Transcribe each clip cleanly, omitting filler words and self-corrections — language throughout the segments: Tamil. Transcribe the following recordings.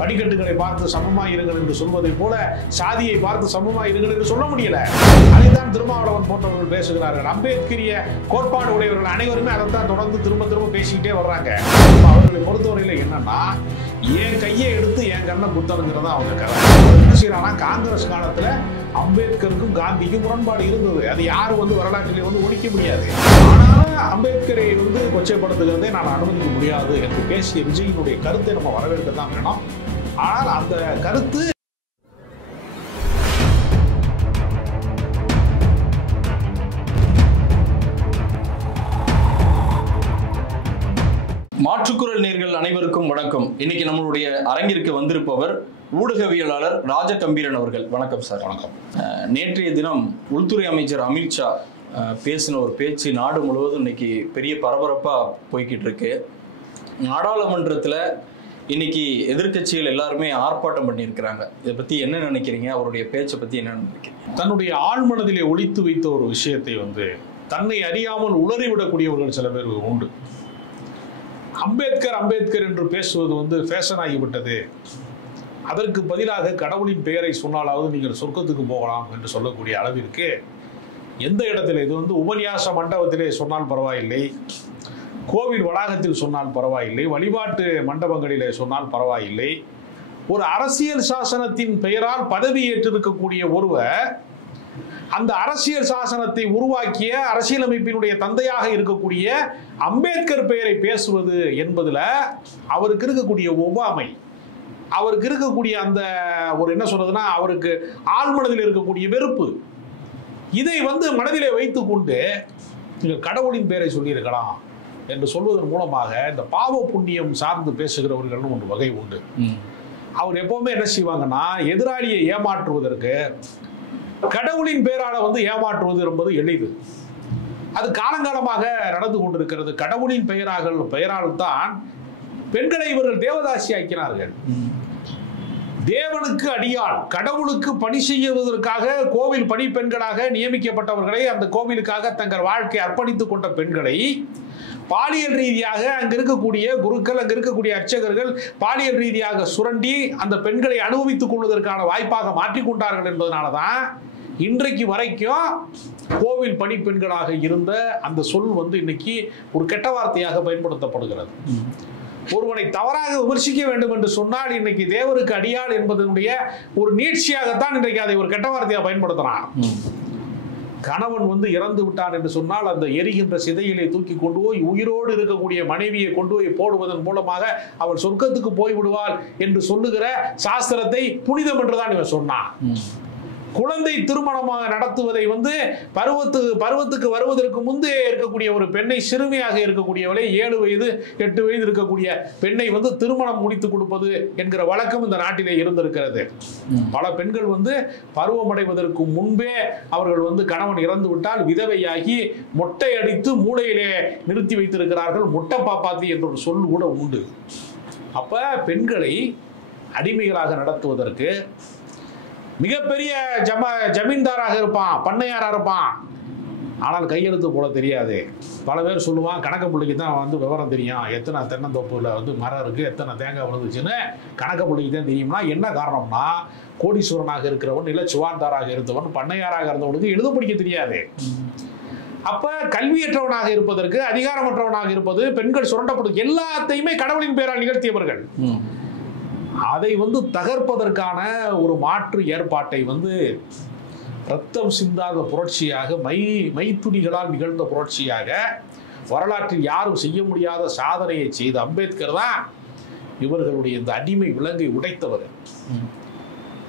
படிக்கட்டுகளை பார்த்து சமமா இருங்கள் என்று சொல்வதை போல சாதியை பார்த்து சமமா இருங்கள் என்று சொல்ல முடியல. அதைத்தான் திருமாவளவன் போன்றவர்கள் பேசுகிறார்கள். அம்பேத்கரிய கோட்பாடு உடையவர்கள் அனைவருமே அதைத்தான் தொடர்ந்து திரும்ப திரும்ப பேசிக்கிட்டே வர்றாங்க. அவர்களை பொறுத்தவரையில என்னன்னா, என் கையை எடுத்து என் கண்ணை குத்தணுங்கிறதா அவங்க கதை. என்ன செய்யறாங்கன்னா, காங்கிரஸ் காலத்துல அம்பேத்கருக்கும் காந்திக்கும் முரண்பாடு இருந்தது. அது யாரும் வரலாற்றிலே ஒழிக்க முடியாது. ஆனாலும் அம்பேத்கரை கொச்சைப்படுத்துகிறதை நான் அனுமதிக்க முடியாது என்று பேசிய விஜயினுடைய கருத்தை நம்ம வரவேற்க தான் வேணும். ஆனால் அந்த கருத்து மாற்றுக்குரல் நேர்கள் அனைவருக்கும் வணக்கம். இன்னைக்கு நம்மளுடைய அரங்கிற்கு வந்திருப்பவர் ஊடகவியலாளர் ராஜகம்பீரன் அவர்கள். வணக்கம் சார். வணக்கம். நேற்றைய தினம் உள்துறை அமைச்சர் அமித்ஷா பேசின ஒரு பேச்சு நாடு முழுவதும் இன்னைக்கு பெரிய பரபரப்பா போய்கிட்டு இருக்கு. நாடாளுமன்றத்துல இன்னைக்கு எதிர்கட்சிகள் எல்லாருமே ஆர்ப்பாட்டம் பண்ணியிருக்கிறாங்க. இதை பத்தி என்ன நினைக்கிறீங்க? அவருடைய பேச்சை பத்தி என்ன நினைக்கிறீங்க? தன்னுடைய ஆழ்மனதிலே ஒளித்து வைத்த ஒரு விஷயத்தை தன்னை அறியாமல் உளறிவிடக்கூடியவர்கள் சில பேர் உண்டு. அம்பேத்கர் அம்பேத்கர் என்று பேசுவது ஃபேஷன் ஆகிவிட்டது. அதற்கு பதிலாக கடவுளின் பெயரை சொன்னாலாவது நீங்கள் சொர்க்கத்துக்கு போகலாம் என்று சொல்லக்கூடிய அளவிற்கு எந்த இடத்துல இது உபன்யாச மண்டபத்திலே சொன்னால் பரவாயில்லை, கோவில் வளாகத்தில் சொன்னால் பரவாயில்லை, வழிபாட்டு மண்டபங்களிலே சொன்னால் பரவாயில்லை, ஒரு அரசியல் சாசனத்தின் பெயரால் பதவி ஏற்றிருக்கக்கூடிய ஒருவர் அந்த அரசியல் சாசனத்தை உருவாக்கிய அரசியலமைப்பினுடைய தந்தையாக இருக்கக்கூடிய அம்பேத்கர் பெயரை பேசுவது என்பதுல அவருக்கு இருக்கக்கூடிய ஒவ்வாமை, அவருக்கு இருக்கக்கூடிய அந்த என்ன சொல்றதுன்னா, அவருக்கு ஆழ்மனதில் இருக்கக்கூடிய வெறுப்பு, இதை மனதிலே வைத்துக் கொண்டு நீங்கள் கடவுளின் பெயரை சொல்லியிருக்கலாம் என்று சொல்வதன் மூலமாக இந்த பாவ புண்ணியம் சார்ந்து பேசுகிறவர்கள் ஒரு வகை உண்டு. அவர் எப்பவுமே என்ன செய்வாங்கன்னா, எதிராளியை ஏமாற்றுவதற்கு கடவுளின் பெயரால ஏமாற்றுவது என்பது எளிது. அது காலங்காலமாக நடந்து கொண்டிருக்கிறது. கடவுளின் பெயரால் தான் பெண்களை இவர்கள் தேவதாசி ஆக்கினார்கள். தேவனுக்கு அடியாள், கடவுளுக்கு பணி செய்வதற்காக கோவில் பணிப்பெண்களாக நியமிக்கப்பட்டவர்களை, அந்த கோவிலுக்காக தங்கள் வாழ்க்கையை அர்ப்பணித்துக் கொண்ட பெண்களை பாலியல் ரீதியாக அங்க இருக்கக்கூடிய குருக்கள், அங்க இருக்கக்கூடிய அர்ச்சகர்கள் பாலியல் ரீதியாக சுரண்டி அந்த பெண்களை அனுபவித்துக் கொள்வதற்கான வாய்ப்பாக மாற்றிக்கொண்டார்கள் என்பதனாலதான் இன்றைக்கு வரைக்கும் கோவில் பணிப்பெண்களாக இருந்த அந்த சொல் இன்னைக்கு ஒரு கெட்ட வார்த்தையாக பயன்படுத்தப்படுகிறது. ஒருவனை தவறாக விமர்சிக்க வேண்டும் என்று சொன்னால் இன்னைக்கு தேவருக்கு அடியாள் என்பதனுடைய ஒரு நீட்சியாகத்தான் இன்றைக்கு அதை ஒரு கெட்ட வார்த்தையாக பயன்படுத்துறான். கணவன் இறந்து விட்டான் என்று சொன்னால் அந்த எரிகின்ற சிதையிலே தூக்கி கொண்டு போய் உயிரோடு இருக்கக்கூடிய மனைவியை கொண்டு போய் போடுவதன் மூலமாக அவள் சொர்க்கத்துக்கு போய்விடுவாள் என்று சொல்லுகிற சாஸ்திரத்தை புனிதம் என்றுதான் இவன் சொன்னான். குழந்தை திருமணமாக நடத்துவதை பருவத்துக்கு வருவதற்கு முன்பே இருக்கக்கூடிய ஒரு பெண்ணை, சிறுமியாக இருக்கக்கூடியவளை, 7 வயது 8 வயது இருக்கக்கூடிய பெண்ணை திருமணம் முடித்து கொடுப்பது என்கிற வழக்கம் இந்த நாட்டிலே இருந்திருக்கிறது. பல பெண்கள் பருவமடைவதற்கு முன்பே அவர்கள் கணவன் இறந்து விட்டால் விதவையாகி மொட்டை அடித்து மூளையிலே நிறுத்தி வைத்திருக்கிறார்கள். மொட்டை பாப்பாத்தி என்ற ஒரு சொல் கூட உண்டு. அப்ப பெண்களை அடிமைகளாக நடத்துவதற்கு மிகப்பெரிய ஜமீன்தாராக இருப்பான், பண்ணையாராக இருப்பான், ஆனால் கையெழுத்து போட தெரியாது. பல பேர் சொல்லுவான், கணக்க பிள்ளைக்கு தான் விவரம் தெரியும், எத்தனை தென்னந்தோப்புல மரம் இருக்கு, எத்தனை தேங்காய் விழுந்துச்சுன்னு கணக்க பிள்ளைக்கு தான் தெரியும்னா என்ன காரணம்னா, கோடீஸ்வரனாக இருக்கிறவன், நில சுவார்தாராக இருந்தவன், பண்ணையாராக இருந்தவனுக்கு எழுத படிக்க தெரியாது. அப்ப கல்வியற்றவனாக இருப்பதற்கு, அதிகாரமற்றவனாக இருப்பது, பெண்கள் சுரண்டப்படுவது எல்லாத்தையுமே கடவுளின் பெயரால் நிகழ்த்தியவர்கள். அதை தகர்ப்பதற்கான ஒரு மாற்று ஏற்பாட்டை ரத்தம் சிந்தாத புரட்சியாக, மைத்துணிகளால் நிகழ்ந்த புரட்சியாக, வரலாற்றில் யாரும் செய்ய முடியாத சாதனையை செய்த அம்பேத்கர் தான் இவர்களுடைய இந்த அடிமை விலங்கை உடைத்தவர்.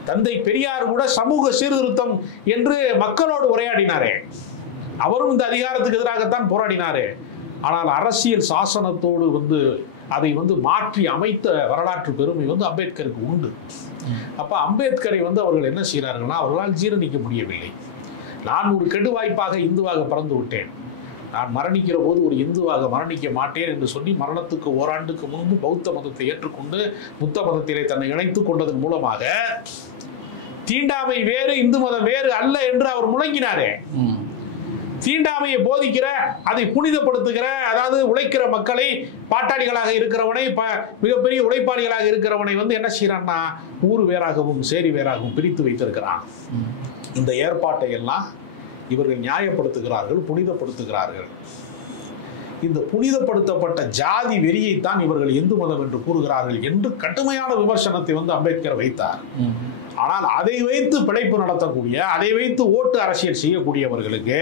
தந்தை பெரியார் கூட சமூக சீர்திருத்தம் என்று மக்களோடு உரையாடினாரே, அவரும் இந்த அதிகாரத்துக்கு எதிராகத்தான் போராடினாரே. ஆனால் அரசியல் சாசனத்தோடு அதை மாற்றி அமைத்த வரலாற்று பெருமை அம்பேத்கருக்கு உண்டு. அப்ப அம்பேத்கரை அவர்கள் என்ன செய்கிறார்கள்னா, அவர்களால் ஜீரணிக்க முடியவில்லை. நான் ஒரு கெடு வாய்ப்பாக இந்துவாக பிறந்து விட்டேன், நான் மரணிக்கிற போது ஒரு இந்துவாக மரணிக்க மாட்டேன் என்று சொல்லி மரணத்துக்கு ஓராண்டுக்கு முன்பு பௌத்த மதத்தை ஏற்றுக்கொண்டு புத்த மதத்திலே தன்னை இணைத்துக் கொண்டதன் மூலமாக தீண்டாமை வேறு, இந்து மதம் வேறு அல்ல என்று அவர் முழங்கினாரே. தீண்டாமையை போதிக்கிற, அதை புனிதப்படுத்துகிற, அதாவது உழைக்கிற மக்களை, பாட்டாளிகளாக இருக்கிறவனை, மிகப்பெரிய உழைப்பாளிகளாக இருக்கிறவனை வந்து என்ன செய்யறான்னா ஊர் வேறாகவும் சேரி வேறாகவும் பிரித்து வைத்திருக்கிறான். இந்த ஏற்பாட்டை எல்லாம் இவர்கள் நியாயப்படுத்துகிறார்கள், புனிதப்படுத்துகிறார்கள். இந்த புனிதப்படுத்தப்பட்ட ஜாதி வெறியைத்தான் இவர்கள் இந்து மதம் என்று கூறுகிறார்கள் என்று கடுமையான விமர்சனத்தை வந்து அம்பேத்கர் வைத்தார். ஆனால் அதை வைத்து பிழைப்பு நடத்தக்கூடிய, அதை வைத்து ஓட்டு அரசியல் செய்யக்கூடியவர்களுக்கு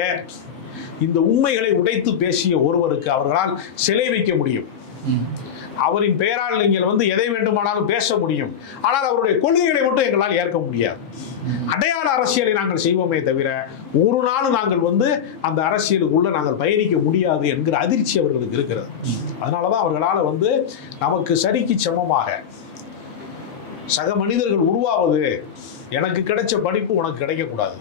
இந்த உண்மைகளை உடைத்து பேசிய ஒருவருக்கு அவர்களால் சிலை வைக்க முடியும். அவரின் பெயரால் நீங்கள் வந்து எதை வேண்டுமானாலும் பேச முடியும். ஆனால் அவருடைய கொள்கைகளை மட்டும் எங்களால் ஏற்க முடியாது. அடையாள அரசியலை நாங்கள் செய்வோமே தவிர ஒரு நாள் நாங்கள் வந்து அந்த அரசியலுக்குள்ள நாங்கள் பயணிக்க முடியாது என்கிற அதிர்ச்சி அவர்களுக்கு இருக்கிறது. அதனாலதான் அவர்களால் வந்து நமக்கு சரிக்கு சமமாக சக மனிதர்கள் உருவாவது, எனக்கு கிடைச்ச படிப்பு உனக்கு கிடைக்கக்கூடாது,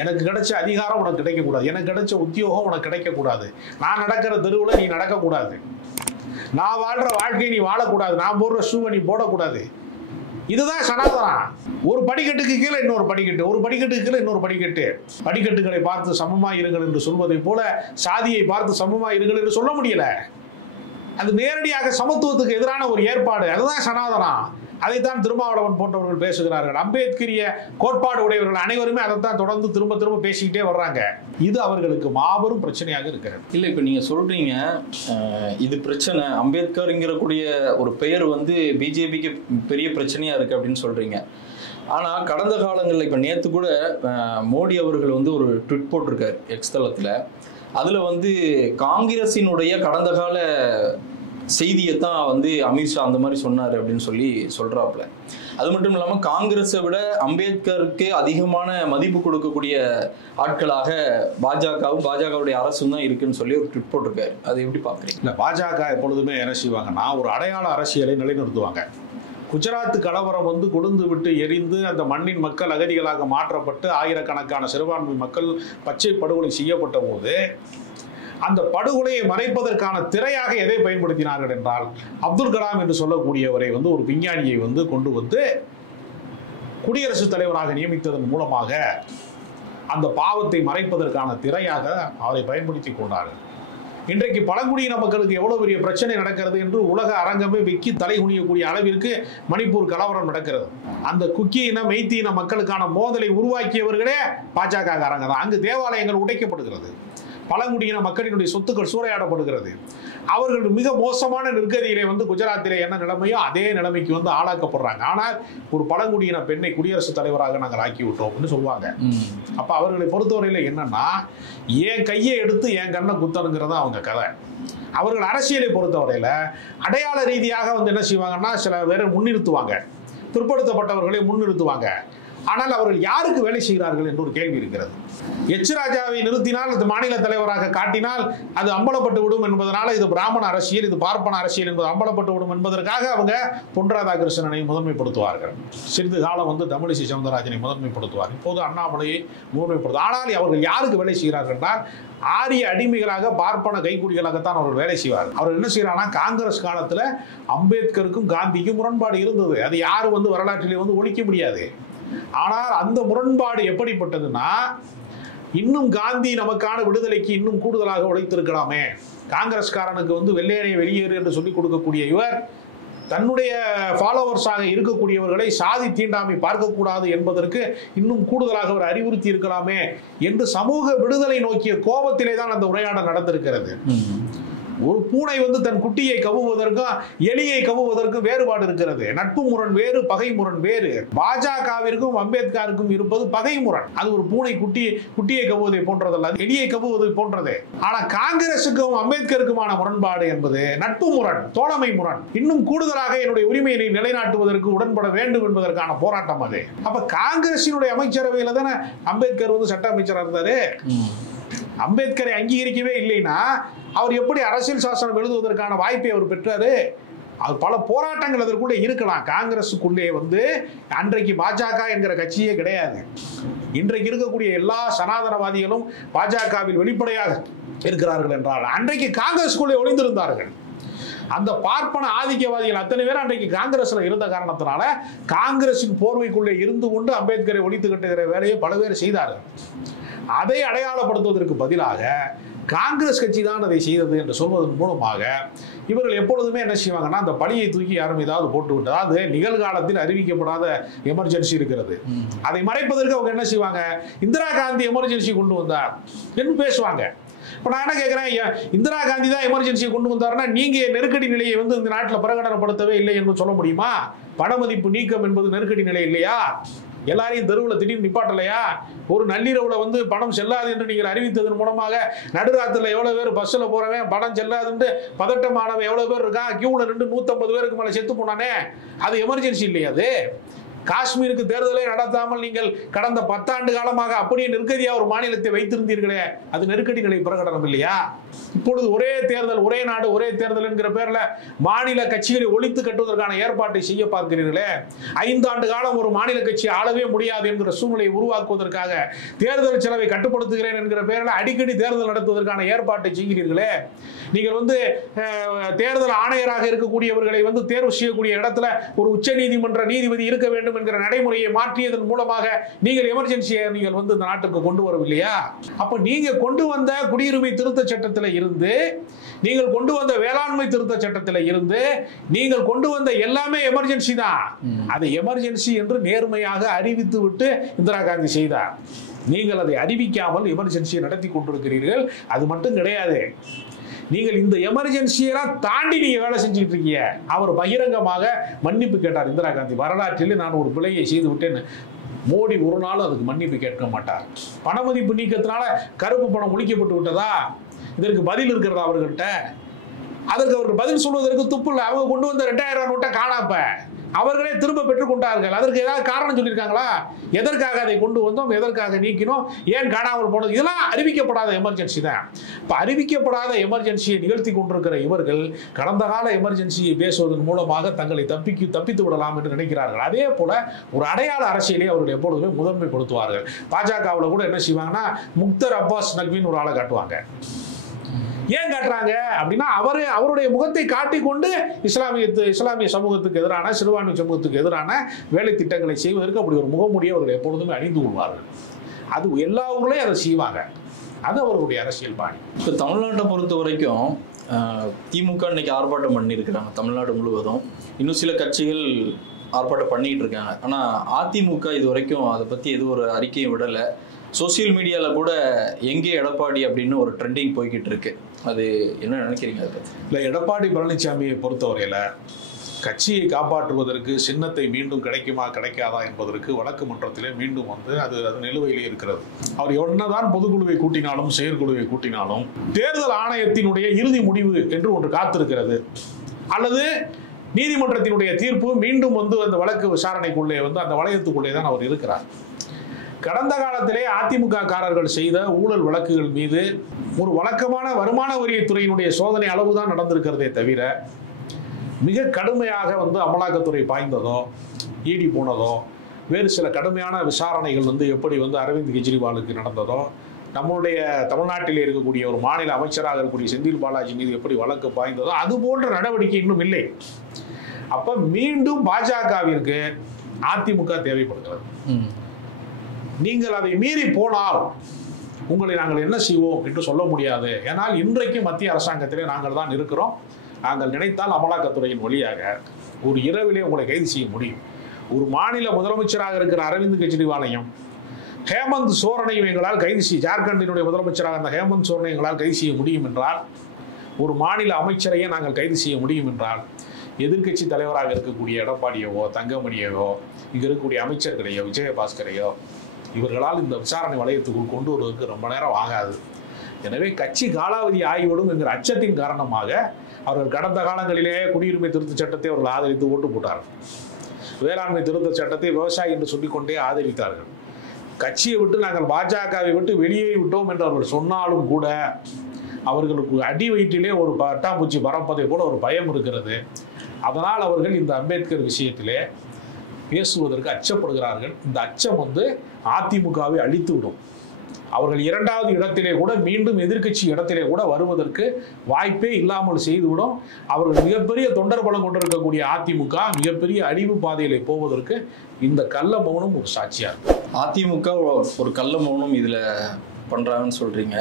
எனக்கு கிடைச்ச அதிகாரம் உனக்கு கிடைக்கக்கூடாது, எனக்கு கிடைச்ச உத்தியோகம் உனக்கு கிடைக்கக்கூடாது, நான் நடக்கிற தெருவில் நீ நடக்கக்கூடாது, நான் வாழ்ற வாழ்க்கையை நீ வாழக்கூடாது, நான் போடுற ஷூவை நீ போடக்கூடாது. இதுதான் சனாதனம். ஒரு படிக்கட்டுக்கு கீழே இன்னொரு படிக்கட்டு, ஒரு படிக்கட்டுக்கு கீழே இன்னொரு படிக்கட்டு. படிக்கட்டுகளை பார்த்து சமமா இருங்கள் என்று சொல்வதை போல சாதியை பார்த்து சமமா இருங்கள் என்று சொல்ல முடியல. அது நேரடியாக சமத்துவத்துக்கு எதிரான ஒரு ஏற்பாடு. அதுதான் சனாதனம். அதைத்தான் திருமாவளவன் போன்றவர்கள் பேசுகிறார்கள். அம்பேத்கரிய கோட்பாடு உடையவர்கள் அனைவருமே அதைத்தான் தொடர்ந்து திரும்ப திரும்ப பேசிக்கிட்டே வர்றாங்க. இது அவர்களுக்கு மாபெரும் பிரச்சனையாக இருக்கிறது. இல்லை, இப்போ நீங்க சொல்றீங்க இது பிரச்சனை, அம்பேத்கர்ங்கிற கூடிய ஒரு பெயர் வந்து பிஜேபிக்கு பெரிய பிரச்சனையா இருக்கு அப்படின்னு சொல்றீங்க. ஆனா கடந்த காலங்களில் இப்போ நேற்று கூட மோடி அவர்கள் வந்து ஒரு ட்வீட் போட்டிருக்காரு எக்ஸ் தளத்துல. அதுல வந்து காங்கிரசினுடைய கடந்த கால செய்தியை தான் வந்து அமித்ஷா அந்த மாதிரி சொன்னார் அப்படின்னு சொல்லி சொல்றாப்புல. அது மட்டும் இல்லாமல் காங்கிரஸை விட அம்பேத்கருக்கு அதிகமான மதிப்பு கொடுக்கக்கூடிய ஆட்களாக பாஜகவும் பாஜகவுடைய அரசும் தான் இருக்குன்னு சொல்லி ஒரு ட்வீட் போட்டிருக்காரு. அதை எப்படி பார்க்குறீங்க? இல்லை, பாஜக எப்பொழுதுமே என்ன செய்வாங்கன்னா ஒரு அடையாள அரசியலை நிலைநிறுத்துவாங்க. குஜராத் கலவரம் வந்து கொழுந்து விட்டு எரிந்து அந்த மண்ணின் மக்கள் அகதிகளாக மாற்றப்பட்டு ஆயிரக்கணக்கான சிறுபான்மை மக்கள் பச்சை படுகொலை செய்யப்பட்ட போது அந்த படுகொலையை மறைப்பதற்கான திரையாக எதை பயன்படுத்தினார்கள் என்றால் அப்துல் கலாம் என்று சொல்லக்கூடியவரை வந்து ஒரு விஞ்ஞானியை வந்து கொண்டு வந்து குடியரசுத் தலைவராக நியமித்ததன் மூலமாக அந்த பாவத்தை மறைப்பதற்கான திரையாக அவரை பயன்படுத்தி கொண்டார்கள். இன்றைக்கு பழங்குடியின மக்களுக்கு எவ்வளவு பெரிய பிரச்சனை நடக்கிறது என்று உலக அரங்கமே வெக்கி தலை குனியக்கூடிய அளவிற்கு மணிப்பூர் கலவரம் நடக்கிறது. அந்த குக்கி இன மெய்த்தி இன மக்களுக்கான மோதலை உருவாக்கியவர்களே பாஜக காரங்க தான். அங்கு தேவாலயங்கள் உடைக்கப்படுகிறது, பழங்குடியின மக்களினுடைய சொத்துக்கள் சூறையாடப்படுகிறது. அவர்கள் மிக மோசமான நிர்கதியிலே வந்து குஜராத்திலே என்ன நிலைமையோ அதே நிலைமைக்கு வந்து ஆளாக்கப்படுறாங்க. ஆனால் ஒரு பழங்குடியின பெண்ணை குடியரசுத் தலைவராக நாங்கள் ஆக்கி விட்டோம்னு சொல்லுவாங்க. அப்ப அவர்களை பொறுத்தவரையில் என்னன்னா என் கையை எடுத்து என் கண்ணை குத்தணுங்கிறதா அவங்க கதை. அவர்கள் அரசியலை பொறுத்தவரையில அடையாள ரீதியாக வந்து என்ன செய்வாங்கன்னா சில பேரை முன்னிறுத்துவாங்க, பிற்படுத்தப்பட்டவர்களை முன்னிறுத்துவாங்க. ஆனால் அவர்கள் யாருக்கு வேலை செய்கிறார்கள் என்று ஒரு கேள்வி இருக்கிறது. எச் ராஜாவை நிறுத்தினால் அது மாநில தலைவராக காட்டினால் அது அம்பலப்பட்டு விடும் என்பதனால இது பிராமண அரசியல், இது பார்ப்பன அரசியல் என்பது அம்பலப்பட்டு விடும் என்பதற்காக அவங்க பொன் ராதாகிருஷ்ணனை முதன்மைப்படுத்துவார்கள். சிறிது காலம் வந்து தமிழிசை சவுந்தரராஜனை முதன்மைப்படுத்துவார், இப்போது அண்ணாமலையை முதன்மைப்படுத்துவார். ஆனால் அவர்கள் யாருக்கு வேலை செய்கிறார்கள் என்றால் ஆரிய அடிமைகளாக பார்ப்பன கைக்கூலிகளாகத்தான் அவர்கள் வேலை செய்வார்கள். அவர் என்ன செய்யறாங்கன்னா காங்கிரஸ் காலத்தில் அம்பேத்கருக்கும் காந்திக்கும் முரண்பாடு இருந்தது. அது யாரும் வந்து வரலாற்றிலே வந்து ஒழிக்க முடியாது. ஆனால் அந்த முரண்பாடு எப்படிப்பட்டதுன்னா இன்னும் காந்தி நமக்கான விடுதலைக்கு இன்னும் கூடுதலாக உழைத்திருக்கலாமே, காங்கிரஸ்காரனுக்கு வந்து வெள்ளையனை வெளியேறு என்று சொல்லிக் கொடுக்கக்கூடிய இவர் தன்னுடைய ஃபாலோவர்ஸாக இருக்கக்கூடியவர்களை சாதி தீண்டாமை பார்க்கக்கூடாது என்பதற்கு இன்னும் கூடுதலாக அவர் அறிவுறுத்தி இருக்கலாமே என்று சமூக விடுதலை நோக்கிய கோபத்திலே தான் அந்த உரையாடல் நடந்திருக்கிறது. ஒரு பூனை வந்து தன் குட்டியை கவுவதற்கும் எலியை கவுவதற்கும் வேறுபாடு இருக்கிறது. நட்பு முரண் வேறு, பகை முரண் வேறு. பாஜகவிற்கும் அம்பேத்கருக்கும் இருப்பது பகை முரண். அது ஒரு பூனை குட்டியை கவுவதை போன்றதல்ல, எலியை கவுவதை போன்றது. ஆனா காங்கிரசுக்கும் அம்பேத்கருக்குமான முரண்பாடு என்பது நட்பு முரண், தோழமை முரண். இன்னும் கூடுதலாக என்னுடைய உரிமையை நிலைநாட்டுவதற்கு உடன்பட வேண்டும் என்பதற்கான போராட்டம் அது. அப்ப காங்கிரசினுடைய அமைச்சரவையில தானே அம்பேத்கர் வந்து சட்ட அமைச்சராக இருந்தாரு. அம்பேத்கரை அங்கீகரிக்கவே இல்லைன்னா அவர் எப்படி அரசியல் சாசனம் எழுதுவதற்கான வாய்ப்பை அவர் பெற்றாரு? அது பல போராட்டங்கள் அதற்குள்ளே இருக்கலாம். காங்கிரஸுக்குள்ளே வந்து அன்றைக்கு பாஜக என்கிற கட்சியே கிடையாது. இன்றைக்கு இருக்கக்கூடிய எல்லா சனாதனவாதிகளும் பாஜகவில் வெளிப்படையாக இருக்கிறார்கள் என்றால் அன்றைக்கு காங்கிரஸுக்குள்ளே ஒளிந்திருந்தார்கள். அந்த பார்ப்பன ஆதிக்கவாதிகள் அத்தனை பேர் அன்றைக்கு காங்கிரஸ்ல இருந்த காரணத்தினால காங்கிரசின் போர்வைக்குள்ளே இருந்து கொண்டு அம்பேத்கரை ஒழித்து கட்டுகிற வேலையை பல பேர் செய்தார்கள். அதை அடையாளப்படுத்துவதற்கு பதிலாக காங்கிரஸ் கட்சி தான் அதை செய்தது என்று சொல்வதன் மூலமாக இவர்கள் எப்பொழுதுமே என்ன செய்வாங்கன்னா அந்த பழியை தூக்கி யாரும் ஏதாவது போட்டு விட்டு, அதாவது நிகழ்காலத்தில் அறிவிக்கப்படாத எமர்ஜென்சி இருக்கிறது, அதை மறைப்பதற்கு அவங்க என்ன செய்வாங்க, இந்திரா காந்தி எமர்ஜென்சி கொண்டு வந்தார் என்று பேசுவாங்க. இப்போ நான் என்ன கேட்குறேன், இந்திரா காந்தி தான் எமர்ஜென்சியை கொண்டு வந்தாருன்னா நீங்க நெருக்கடி நிலையை வந்து இந்த நாட்டில் பிரகடனப்படுத்தவே இல்லை என்று சொல்ல முடியுமா? பணமதிப்பு நீக்கம் என்பது நெருக்கடி நிலை இல்லையா? எல்லாரையும் தெருவில் திடீர்னு நிப்பாட்டலையா? ஒரு நள்ளிரவுல வந்து பணம் செல்லாது என்று நீங்கள் அறிவித்ததன் மூலமாக நடுராத்திரில் எவ்வளவு பேர் பஸ்ஸில் போறவன் பணம் செல்லாதுன்னு பதட்டமானவன் எவ்வளவு பேர் இருக்கான், கியூல நின்று 150 பேருக்கு மேலே செத்து போனானே, அது எமர்ஜென்சி இல்லையா? அது காஷ்மீருக்கு தேர்தலை நடத்தாமல் நீங்கள் கடந்த 10 ஆண்டு காலமாக அப்படியே நெருக்கடியா ஒரு மாநிலத்தை வைத்திருந்தீர்களே, அது நெருக்கடி நிலை பிரகடனம் இல்லையா? இப்பொழுது ஒரே தேர்தல் ஒரே நாடு ஒரே தேர்தல் என்கிற பேர்ல மாநில கட்சிகளை ஒழித்து கட்டுவதற்கான ஏற்பாட்டை செய்ய பார்க்கிறீர்களே, 5 ஆண்டு காலம் ஒரு மாநில கட்சி ஆளவே முடியாது என்கிற சூழ்நிலையை உருவாக்குவதற்காக தேர்தல் செலவை கட்டுப்படுத்துகிறேன் என்கிற பேரில் அடிக்கடி தேர்தல் நடத்துவதற்கான ஏற்பாட்டை செய்கிறீர்களே, நீங்கள் வந்து தேர்தல் ஆணையராக இருக்கக்கூடியவர்களை வந்து தேர்வு செய்யக்கூடிய இடத்துல ஒரு உச்ச நீதிமன்ற நீதிபதி இருக்க வேண்டும் என்கிற நடைமுறையை மாற்றியதன் மூலமாக நீங்கள் எமர்ஜென்சியை நீங்கள் வந்து இந்த நாட்டுக்கு கொண்டு வரவில்லையா? அப்ப நீங்க கொண்டு வந்த குடியுரிமை திருத்த சட்டத்தில் இருந்து, நீங்கள் கொண்டு வந்த வேளாண்மை திருத்த சட்டத்தில் இருந்து, நீங்கள் கொண்டு வந்த எல்லாமே எமர்ஜென்சி தான். அதை எமர்ஜென்சி என்று நேர்மையாக அறிவித்து விட்டு இந்திரா காந்தி செய்தார். நீங்கள் அதை அறிவிக்காமல் எமர்ஜென்சியை நடத்தி கொண்டிருக்கிறீர்கள். அது மட்டும் கிடையாது, நீங்கள் இந்த எமர்ஜென்சியெல்லாம் தாண்டி நீங்க வேலை செஞ்சுட்டு இருக்கீங்க. அவர் பகிரங்கமாக மன்னிப்பு கேட்டார். இந்திரா காந்தி வரலாற்றில் நான் ஒரு பிழையை செய்து விட்டேன். மோடி ஒரு நாளும் அதுக்கு மன்னிப்பு கேட்க மாட்டார். பணமதிப்பு நீக்கத்தினால கருப்பு பணம் ஒழிக்கப்பட்டு விட்டதா? இதற்கு பதில் இருக்கிறதா அவர்கிட்ட? அதற்கு அவர்கள் பதில் சொல்வதற்கு துப்பு இல்லை. அவங்க கொண்டு வந்த 2000 நோட்டை காணாப்ப அவர்களே திரும்ப பெற்றுக் கொண்டார்கள். அதற்கு ஏதாவது காரணம் சொல்லியிருக்காங்களா? எதற்காக அதை கொண்டு வந்தோம், எதற்காக நீக்கினோம், ஏன் காணாமல் போனது, இதெல்லாம் அறிவிக்கப்படாத எமர்ஜென்சி தான். இப்போ அறிவிக்கப்படாத எமர்ஜென்சியை நிகழ்த்தி கொண்டிருக்கிற இவர்கள் கடந்த கால எமர்ஜென்சியை பேசுவதன் மூலமாக தங்களை தப்பித்து விடலாம் என்று நினைக்கிறார்கள். அதே போல ஒரு அடையாள அரசியலை அவர்கள் எப்பொழுதுமே முதன்மைப்படுத்துவார்கள். பாஜகவில் கூட என்ன செய்வாங்கன்னா முக்தர் அப்பாஸ் நக்வின்னு ஒரு ஆளை காட்டுவாங்க. ஏன் காட்டுறாங்க அப்படின்னா அவருடைய முகத்தை காட்டிக்கொண்டு இஸ்லாமிய சமூகத்துக்கு எதிரான, சிறுபான்மை சமூகத்துக்கு எதிரான வேலை திட்டங்களை செய்வதற்கு அப்படி ஒரு முகமூடியை அவர்கள் எப்பொழுதுமே அணிந்து கொள்வார்கள். அது எல்லா ஊர்லயும் அதை செய்வாங்க. அது அவர்களுடைய அரசியல் பாணி. இப்போ தமிழ்நாட்டை பொறுத்த வரைக்கும் திமுக இன்னைக்கு ஆர்ப்பாட்டம் பண்ணியிருக்கிறாங்க தமிழ்நாடு முழுவதும். இன்னும் சில கட்சிகள் ஆர்ப்பாட்டம் பண்ணிட்டு இருக்காங்க. ஆனால் அதிமுக இது வரைக்கும் அதை பற்றி எதுவும் ஒரு அறிக்கையும் விடலை. சோசியல் மீடியாவில் கூட எங்கே எடப்பாடி அப்படின்னு ஒரு ட்ரெண்டிங் போய்கிட்டு இருக்கு. அது என்ன நினைக்கிறீங்க அதை பற்றி? இல்லை, எடப்பாடி பழனிசாமியை பொறுத்தவரையில் கட்சியை காப்பாற்றுவதற்கு சின்னத்தை மீண்டும் கிடைக்குமா கிடைக்காதா என்பதற்கு வழக்கு மன்றத்திலே மீண்டும் வந்து அது நிலுவையிலே இருக்கிறது. அவர் என்னதான் பொதுக்குழுவை கூட்டினாலும் செயற்குழுவை கூட்டினாலும் தேர்தல் ஆணையத்தினுடைய இறுதி முடிவு என்று ஒன்று காத்திருக்கிறது. அல்லது நீதிமன்றத்தினுடைய தீர்ப்பு மீண்டும் வந்து அந்த வழக்கு விசாரணைக்குள்ளே வந்து அந்த வளையத்துக்குள்ளே தான் அவர் இருக்கிறார். கடந்த காலத்திலே அதிமுக காரர்கள் செய்த ஊழல் வழக்குகள் மீது ஒரு வழக்கமான வருமான வரித்துறையினுடைய சோதனை அளவுதான் நடந்திருக்கிறதே தவிர மிக கடுமையாக வந்து அமலாக்கத்துறை பாய்ந்ததோ, இடி போனதோ, வேறு சில கடுமையான விசாரணைகள் வந்து எப்படி வந்து அரவிந்த் கெஜ்ரிவாலுக்கு நடந்ததோ, நம்மளுடைய தமிழ்நாட்டில் இருக்கக்கூடிய ஒரு மாநில அமைச்சராக இருக்கக்கூடிய செந்தில் பாலாஜி மீது எப்படி வழக்கு பாய்ந்ததோ அது போன்ற நடவடிக்கை இன்னும் இல்லை. அப்ப மீண்டும் பாஜகவிற்கு அதிமுக தேவைப்படுகிறது. நீங்கள் அதை மீறி போனால் உங்களை நாங்கள் என்ன செய்வோம் என்று சொல்ல முடியாது. ஏனால் இன்றைக்கு மத்திய அரசாங்கத்திலே நாங்கள் தான் இருக்கிறோம். நாங்கள் நினைத்தால் அமலாக்கத்துறையின் வழியாக ஒரு இரவிலே உங்களை கைது செய்ய முடியும். ஒரு மாநில முதலமைச்சராக இருக்கிற அரவிந்த் கெஜ்ரிவாலையும் ஹேமந்த் சோரனையும் எங்களால் கைது செய்ய, ஜார்க்கண்டினுடைய முதலமைச்சராக இருந்த ஹேமந்த் சோரனை எங்களால் கைது செய்ய முடியும் என்றால், ஒரு மாநில அமைச்சரையே நாங்கள் கைது செய்ய முடியும் என்றால், எதிர்க்கட்சி தலைவராக இருக்கக்கூடிய எடப்பாடியவோ, தங்கமணியவோ, இங்கே இருக்கக்கூடிய அமைச்சர்களையோ, விஜயபாஸ்கரையோ இவர்களால் இந்த விசாரணை வளையத்துக்குள் கொண்டு வருவதற்கு ரொம்ப நேரம் ஆகாது. எனவே கட்சி காலாவதி ஆகிவிடும் என்கிற அச்சத்தின் காரணமாக அவர்கள் கடந்த காலங்களிலே குடியுரிமை திருத்த சட்டத்தை அவர்கள் ஆதரித்து ஓட்டு போட்டார்கள். வேளாண்மை திருத்த சட்டத்தை விவசாயி என்று சொல்லிக்கொண்டே ஆதரித்தார்கள். கட்சியை விட்டு நாங்கள் பாஜகவை விட்டு வெளியேறி விட்டோம் என்று அவர்கள் சொன்னாலும் கூட அவர்களுக்கு அடி வயிற்றிலே ஒரு பட்டாம்பூச்சி பறப்பதை போல ஒரு பயம் இருக்கிறது. அதனால் அவர்கள் இந்த அம்பேத்கர் விஷயத்திலே பேசுவதற்கு அச்சப்படுகிறார்கள். இந்த அச்சம் வந்து அதிமுகவை அழித்து விடும். அவர்கள் 2வது இடத்திலே கூட மீண்டும் எதிர்க்கட்சி இடத்திலே கூட வருவதற்கு வாய்ப்பே இல்லாமல் செய்துவிடும். அவர்கள் மிகப்பெரிய தொண்டர் பலம் கொண்டிருக்கக்கூடிய அதிமுக மிகப்பெரிய அழிவு பாதையிலே போவதற்கு இந்த கள்ள மௌனம் ஒரு சாட்சியா இருக்கும். அதிமுக ஒரு கள்ள மௌனம் இதுல பண்றாங்கன்னு சொல்றீங்க.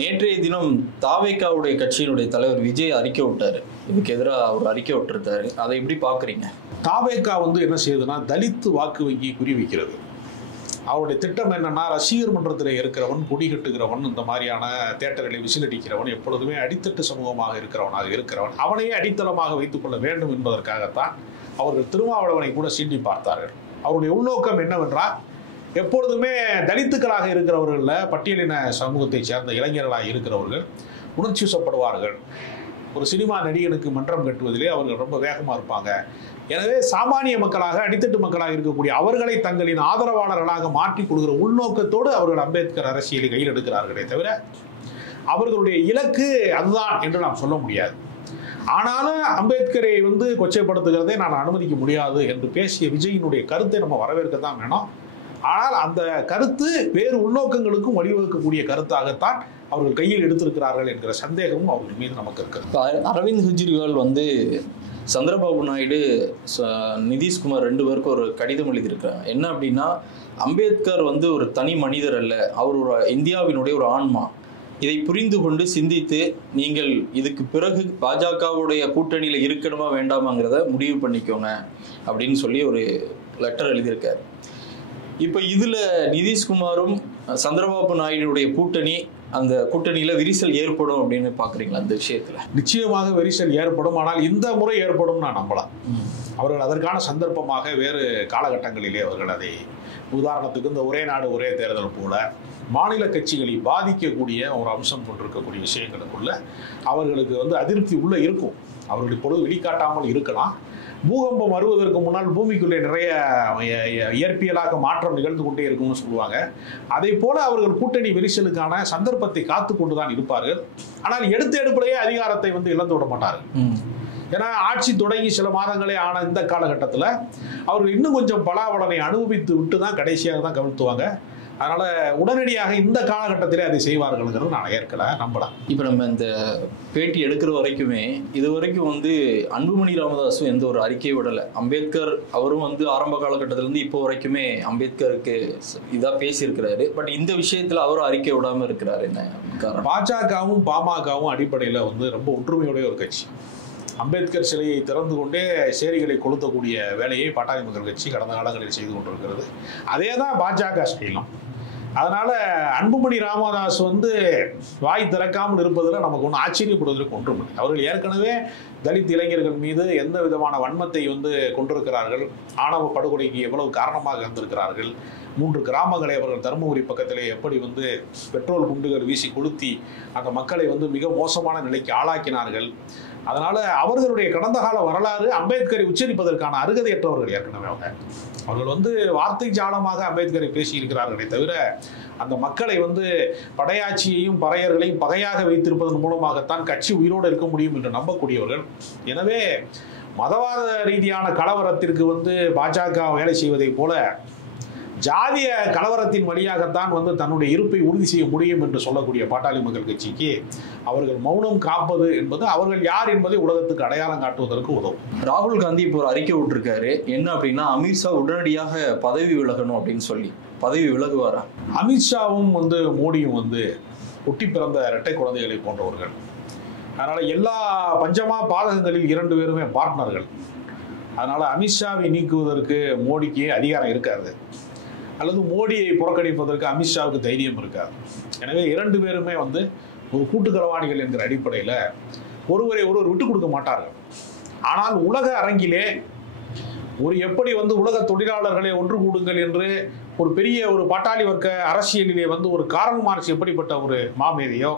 நேற்றைய தினம் தாவேகாவுடைய கட்சியினுடைய தலைவர் விஜய் அறிக்கை விட்டாரு, இதுக்கு எதிராக அவர் அறிக்கை விட்டுருந்தாரு. அதை எப்படி பாக்குறீங்க? தாவேகா என்ன செய்யுதுன்னா தலித்து வாக்கு வங்கி குறிவைக்கிறது. அவருடைய திட்டம் என்னன்னா, ரசிகர் மன்றத்தில் இருக்கிறவன், கொடி கட்டுகிறவன், இந்த மாதிரியான தேட்டர்களை விசிலடிக்கிறவன், எப்பொழுதுமே அடித்தட்டு சமூகமாக இருக்கிறவன் அவனையே அடித்தளமாக வைத்துக் கொள்ள வேண்டும் என்பதற்காகத்தான் அவர்கள் திருமாவளவனை கூட சீண்டி பார்த்தார்கள். அவருடைய உள்நோக்கம் என்னவென்றால், எப்பொழுதுமே தலித்துக்களாக இருக்கிறவர்களில் பட்டியலின சமூகத்தை சேர்ந்த இளைஞர்களாக இருக்கிறவர்கள் உணர்ச்சி வசப்படுவார்கள். ஒரு சினிமா நடிகனுக்கு மன்றம் கட்டுவதிலே அவர்கள் ரொம்ப வேகமாக இருப்பாங்க. எனவே சாமானிய மக்களாக, அடித்தட்டு மக்களாக இருக்கக்கூடிய அவர்களை தங்களின் ஆதரவாளர்களாக மாற்றிக் கொள்கிற உள்நோக்கத்தோடு அவர்கள் அம்பேத்கர் அரசியலை கையில் எடுக்கிறார்களே தவிர அவர்களுடைய இலக்கு அதுதான் என்று நாம் சொல்ல முடியாது. ஆனாலும் அம்பேத்கரை கொச்சைப்படுத்துகிறதை நான் அனுமதிக்க முடியாது என்று பேசிய விஜயினுடைய கருத்தை நம்ம வரவேற்க தான் வேணும். ஆனால் அந்த கருத்து வேறு உள்நோக்கங்களுக்கும் வழிவகுக்கக்கூடிய கருத்தாகத்தான் அவர்கள் கையில் எடுத்திருக்கிறார்கள் என்கிற சந்தேகமும் அவர்கள் மீது நமக்கு இருக்கு. அரவிந்த் கெஜ்ரிவால் சந்திரபாபு நாயுடு, நிதிஷ்குமார் 2 பேருக்கும் ஒரு கடிதம் எழுதியிருக்காங்க. என்ன அப்படின்னா, அம்பேத்கர் ஒரு தனி மனிதர் அல்ல, அவர் ஒரு இந்தியாவினுடைய ஒரு ஆன்மா. இதை புரிந்து கொண்டு சிந்தித்து நீங்கள் இதுக்கு பிறகு பாஜகவுடைய கூட்டணியில் இருக்கணுமா வேண்டாமாங்கிறத முடிவு பண்ணிக்கோங்க அப்படின்னு சொல்லி ஒரு லெட்டர் எழுதியிருக்காரு. இப்போ இதுல நிதிஷ்குமாரும் சந்திரபாபு நாயுடைய கூட்டணி, அந்த கூட்டணியில விரிசல் ஏற்படும் அப்படின்னு பாக்குறீங்களா? அந்த விஷயத்துல நிச்சயமாக விரிசல் ஏற்படும். ஆனால் இந்த முறை ஏற்படும் நான் நம்பலாம். அவர்கள் அதற்கான சந்தர்ப்பமாக வேறு காலகட்டங்களிலே அவர்கள் அதை, உதாரணத்துக்கு இந்த ஒரே நாடு ஒரே தேர்தல் போல மாநில கட்சிகளை பாதிக்கக்கூடிய ஒரு அம்சம் கொண்டிருக்கக்கூடிய விஷயங்களுக்குள்ள அவர்களுக்கு அதிருப்தி உள்ள இருக்கும். அவர்கள் இப்பொழுது வெளிக்காட்டாமல் இருக்கலாம். பூகம்பம் வருவதற்கு முன்னால் பூமிக்குள்ளே நிறைய இயற்பியலாக மாற்றம் நிகழ்ந்து கொண்டே இருக்கும்னு சொல்லுவாங்க. அதை போல அவர்கள் கூட்டணி விரிசலுக்கான சந்தர்ப்பத்தை காத்து கொண்டுதான் இருப்பார்கள். ஆனால் எடுத்த எடுப்பிலேயே அதிகாரத்தை இழந்து விட மாட்டார்கள். ஏன்னா ஆட்சி தொடங்கி சில மாதங்களே ஆன இந்த காலகட்டத்தில் அவர்கள் இன்னும் கொஞ்சம் பலாபலனை அனுபவித்து விட்டு தான் கடைசியாக தான் கவிழ்த்துவாங்க. அதனால உடனடியாக இந்த காலகட்டத்திலே அதை செய்வார்கள்ங்கிறது நான் ஏற்கல, நம்பலாம். இப்போ நம்ம இந்த பேட்டி எடுக்கிற வரைக்குமே இது வரைக்கும் அன்புமணி ராமதாஸும் எந்த ஒரு அறிக்கையை விடலை. அம்பேத்கர் அவரும் ஆரம்ப காலகட்டத்திலேருந்து இப்போ வரைக்குமே அம்பேத்கருக்கு இதாக பேசியிருக்கிறாரு. பட் இந்த விஷயத்தில் அவரும் அறிக்கை விடாமல் இருக்கிறாரு. என்ன காரணம்? பாஜகவும் பாமகவும் அடிப்படையில் ரொம்ப ஒற்றுமையுடைய ஒரு கட்சி. அம்பேத்கர் சிலையை திறந்து கொண்டே சேரிகளை கொளுத்தக்கூடிய வேலையை பாட்டாளி மக்கள் கட்சி கடந்த காலங்களில் செய்து கொண்டிருக்கிறது. அதே தான் பாஜக செய்யலாம். அதனால அன்புமணி ராமதாஸ் வாய் திறக்காமல் இருப்பதில் நமக்கு ஒன்றும் ஆச்சரியப்படுவதற்கு ஒன்றும் இல்லை. அவர்கள் ஏற்கனவே தலித் இளைஞர்கள் மீது எந்த விதமான வன்மத்தை கொண்டிருக்கிறார்கள், ஆணவ படுகொலைக்கு எவ்வளவு காரணமாக இருந்திருக்கிறார்கள், 3 கிராமங்களை அவர்கள் தருமபுரி பக்கத்திலே எப்படி பெட்ரோல் குண்டுகள் வீசி கொளுத்தி அந்த மக்களை மிக மோசமான நிலைக்கு ஆளாக்கினார்கள். அதனால அவர்களுடைய கடந்த கால வரலாறு அம்பேத்கரை உச்சரிப்பதற்கான அருகதையற்றவர்கள். ஏற்கனவே அவர்கள் வார்த்தை ஜாலமாக அம்பேத்கரை பேசியிருக்கிறார்களே தவிர அந்த மக்களை படையாட்சியையும் பறையர்களையும் பகையாக வைத்திருப்பதன் மூலமாகத்தான் கட்சி உயிரோடு இருக்க முடியும் என்று நம்பக்கூடியவர்கள். எனவே மதவாத ரீதியான கலவரத்திற்கு பாஜக வேலை செய்வதை போல ஜாதிய கலவரத்தின் வழியாகத்தான் தன்னுடைய இருப்பை உறுதி செய்ய முடியும் என்று சொல்லக்கூடிய பாட்டாளி மக்கள் கட்சிக்கு அவர்கள் மௌனம் காப்பது என்பது அவர்கள் யார் என்பதை உலகத்துக்கு அடையாளம் காட்டுவதற்கு உதவும். ராகுல் காந்தி இப்போ ஒரு அறிக்கை விட்டுருக்காரு. என்ன அப்படின்னா, அமித்ஷா உடனடியாக பதவி விலகணும் அப்படின்னு சொல்லி. பதவி விலகுவாரா? அமித்ஷாவும் மோடியும் ஒட்டி பிறந்த இரட்டை குழந்தைகளை போன்றவர்கள். அதனால எல்லா பஞ்சமா பாதகங்களில் 2 பேருமே பார்ட்னர்கள். அதனால அமித்ஷாவை நீக்குவதற்கு மோடிக்கு அதிகாரம் இருக்காது, அல்லது மோடியை புறக்கணிப்பதற்கு அமித்ஷாவுக்கு தைரியம் இருக்காது. எனவே 2 பேருமே ஒரு கூட்டுக்களவாணிகள் என்கிற அடிப்படையில் ஒருவரை ஒருவர் விட்டுக் கொடுக்க மாட்டார்கள். ஆனால் உலக அரங்கிலே எப்படி உலக தொழிலாளர்களை ஒன்று கூடுங்கள் என்று ஒரு பெரிய ஒரு பாட்டாளி வர்க்க அரசியலிலே ஒரு கார்ல் மார்க்ஸ் எப்படிப்பட்ட ஒரு மாமேதையோ,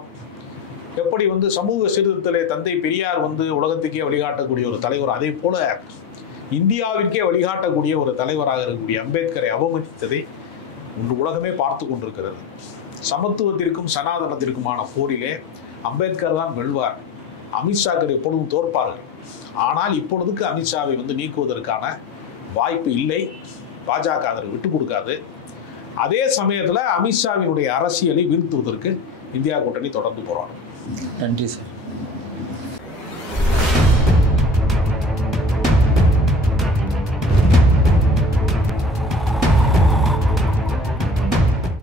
எப்படி சமூக சீர்திருத்தத்திலே தந்தை பெரியார் உலகத்துக்கே வழிகாட்டக்கூடிய ஒரு தலைவர், அதே போல இந்தியாவிற்கே வழிகாட்டக்கூடிய ஒரு தலைவராக இருக்கக்கூடிய அம்பேத்கரை அவமதித்ததை இன்று உலகமே பார்த்து கொண்டிருக்கிறது. சமத்துவத்திற்கும் சனாதனத்திற்குமான போரிலே அம்பேத்கர் தான் வெல்வார். அமித்ஷாக்கள் எப்பொழுதும் தோற்பார்கள். ஆனால் இப்பொழுதுக்கு அமித்ஷாவை நீக்குவதற்கான வாய்ப்பு இல்லை. பாஜக அதற்கு விட்டுக் கொடுக்காது. அதே சமயத்தில் அமித்ஷாவினுடைய அரசியலை வீழ்த்துவதற்கு இந்தியா கூட்டணி தொடர்ந்து போராடும். நன்றி சார்.